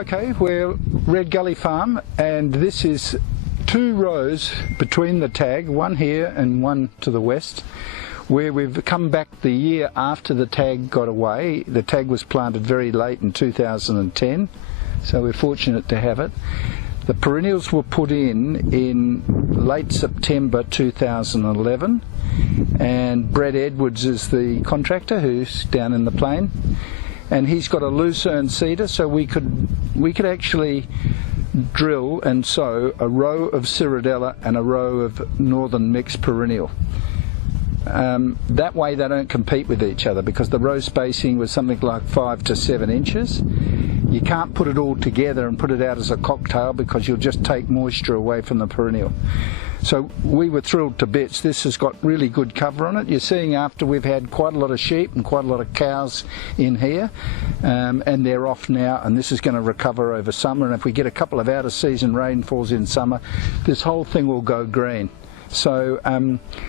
Okay, we're Red Gully Farm, and this is 2 rows between the tag, one here and one to the west, where we've come back the year after the tag got away. The tag was planted very late in 2010, so we're fortunate to have it. The perennials were put in late September 2011, and Brad Edwards is the contractor who's down in the plain, and he's got a lucerne seeder, so we could actually drill and sow a row of Ciridella and a row of northern mixed perennial. That way they don't compete with each other, because the row spacing was something like 5 to 7 inches. You can't put it all together and put it out as a cocktail, because you'll just take moisture away from the perennial. So we were thrilled to bits. This has got really good cover on it. You're seeing after we've had quite a lot of sheep and quite a lot of cows in here, and they're off now, and this is going to recover over summer, and if we get a couple of out of season rainfalls in summer, this whole thing will go green. So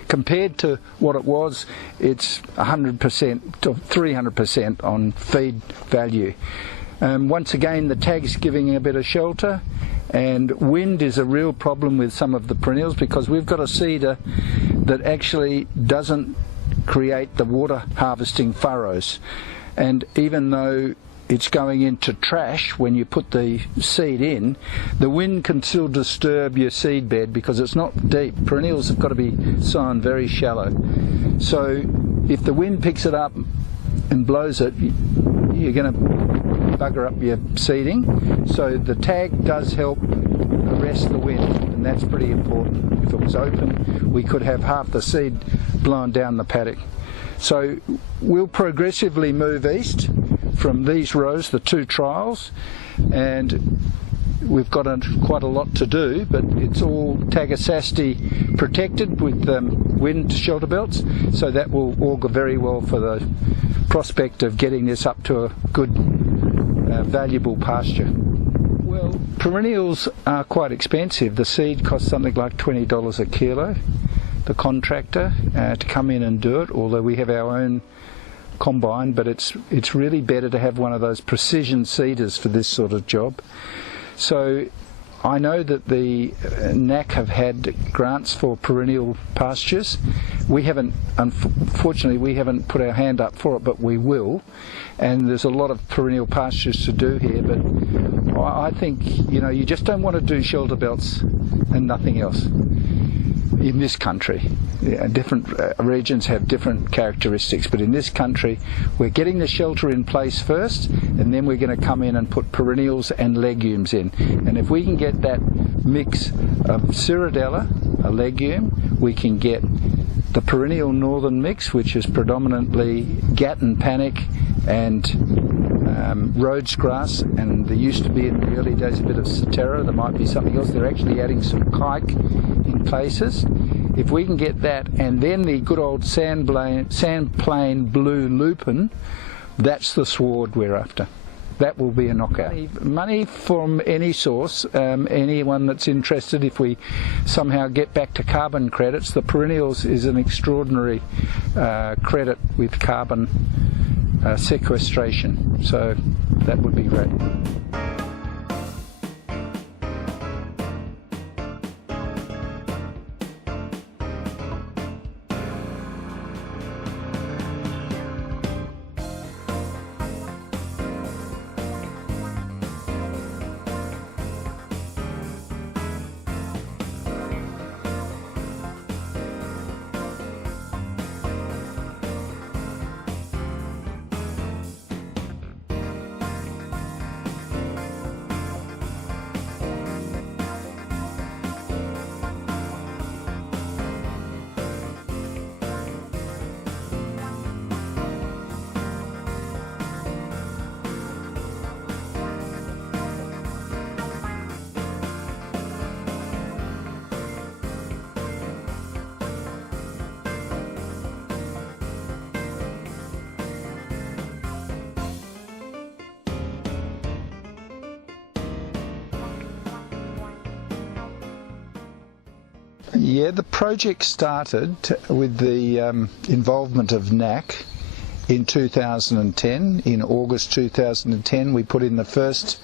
compared to what it was, it's 100% to 300% on feed value. Once again, the tag's giving a bit of shelter, and wind is a real problem with some of the perennials, because we've got a seeder that actually doesn't create the water harvesting furrows, and even though it's going into trash when you put the seed in, the wind can still disturb your seed bed because it's not deep. Perennials have got to be sown very shallow. So if the wind picks it up and blows it, you're going to bugger up your seeding. So the tag does help arrest the wind, and that's pretty important. If it was open, we could have half the seed blown down the paddock. So we'll progressively move east from these rows, the 2 trials, and we've got quite a lot to do, but it's all Tagasasti protected with wind shelter belts, so that will augur very well for the prospect of getting this up to a good, valuable pasture. Well, perennials are quite expensive. The seed costs something like $20 a kilo. The contractor to come in and do it, although we have our own combine, but it's really better to have one of those precision seeders for this sort of job. So I know that the NACC have had grants for perennial pastures. We haven't, unfortunately, we haven't put our hand up for it, but we will. And there's a lot of perennial pastures to do here, but I think, you just don't want to do shelter belts and nothing else in this country. Different regions have different characteristics, but in this country we're getting the shelter in place first, and then we're going to come in and put perennials and legumes in. And if we can get that mix of Ciridella, a legume, we can get the perennial northern mix, which is predominantly Gatton panic and Rhodes grass, and there used to be in the early days a bit of Cetera. There might be something else. They're actually adding some kike in places. If we can get that, and then the good old sandplain blue lupin, that's the sward we're after. That will be a knockout. Money from any source, anyone that's interested. If we somehow get back to carbon credits, the perennials is an extraordinary credit with carbon sequestration, so that would be great. Yeah, the project started with the involvement of NACC in 2010, in August 2010, we put in the first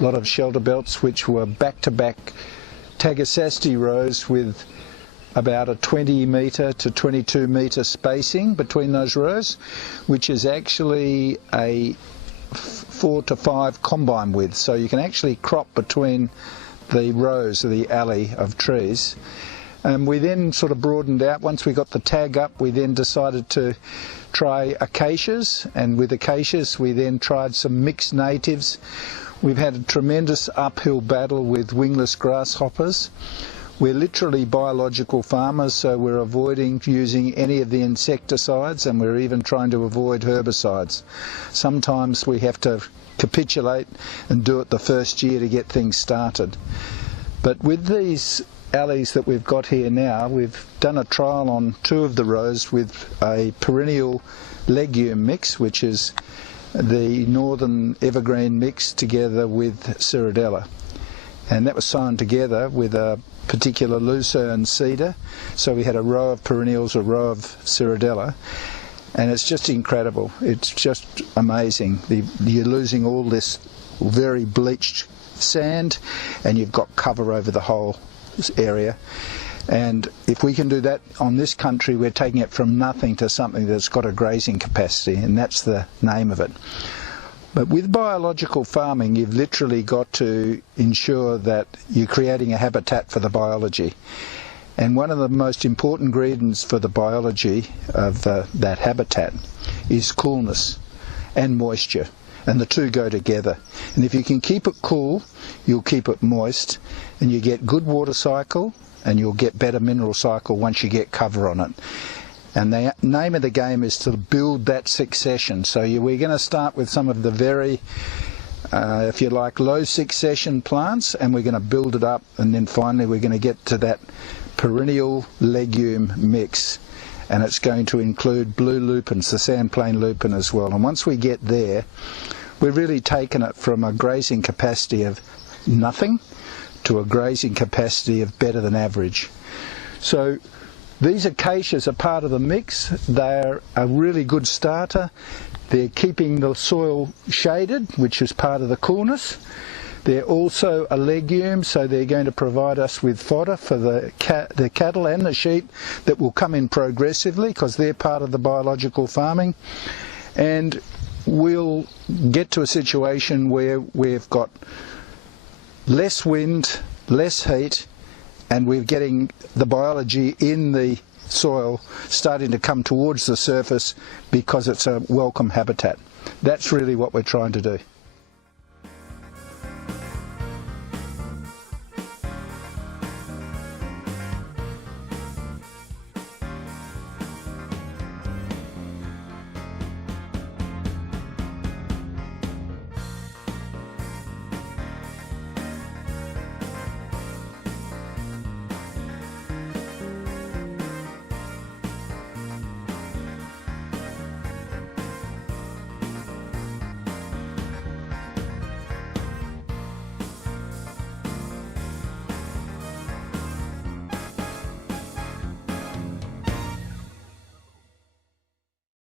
lot of shelter belts, which were back-to-back Tagasasti rows with about a 20 metre to 22 metre spacing between those rows, which is actually a 4 to 5 combine width. So you can actually crop between the rows of the alley of trees. We then sort of broadened out. Once we got the tag up, we then decided to try acacias, and with acacias we then tried some mixed natives. We've had a tremendous uphill battle with wingless grasshoppers. We're literally biological farmers, so we're avoiding using any of the insecticides, and we're even trying to avoid herbicides. Sometimes we have to capitulate and do it the first year to get things started. But with these alleys that we've got here now, we've done a trial on 2 of the rows with a perennial legume mix, which is the northern evergreen mix together with Ciridella. And that was sown together with a particular lucerne cedar. So we had a row of perennials, a row of Ciridella, and it's just incredible. It's just amazing. You're losing all this very bleached sand, and you've got cover over the whole area. And if we can do that on this country, we're taking it from nothing to something that's got a grazing capacity, and that's the name of it. But with biological farming, you've literally got to ensure that you're creating a habitat for the biology. And one of the most important ingredients for the biology of that habitat is coolness and moisture. And the two go together. And if you can keep it cool, you'll keep it moist, and you get good water cycle, and you'll get better mineral cycle once you get cover on it. And the name of the game is to build that succession. So we're going to start with some of the very, if you like, low succession plants, and we're going to build it up, and then finally we're going to get to that perennial legume mix. And it's going to include blue lupins, the sandplain lupin as well. And once we get there, we've really taken it from a grazing capacity of nothing to a grazing capacity of better than average. So these acacias are part of the mix. They're a really good starter. They're keeping the soil shaded, which is part of the coolness. They're also a legume, so they're going to provide us with fodder for the cattle and the sheep that will come in progressively, because they're part of the biological farming. And we'll get to a situation where we've got less wind, less heat, and we're getting the biology in the soil starting to come towards the surface because it's a welcome habitat. That's really what we're trying to do.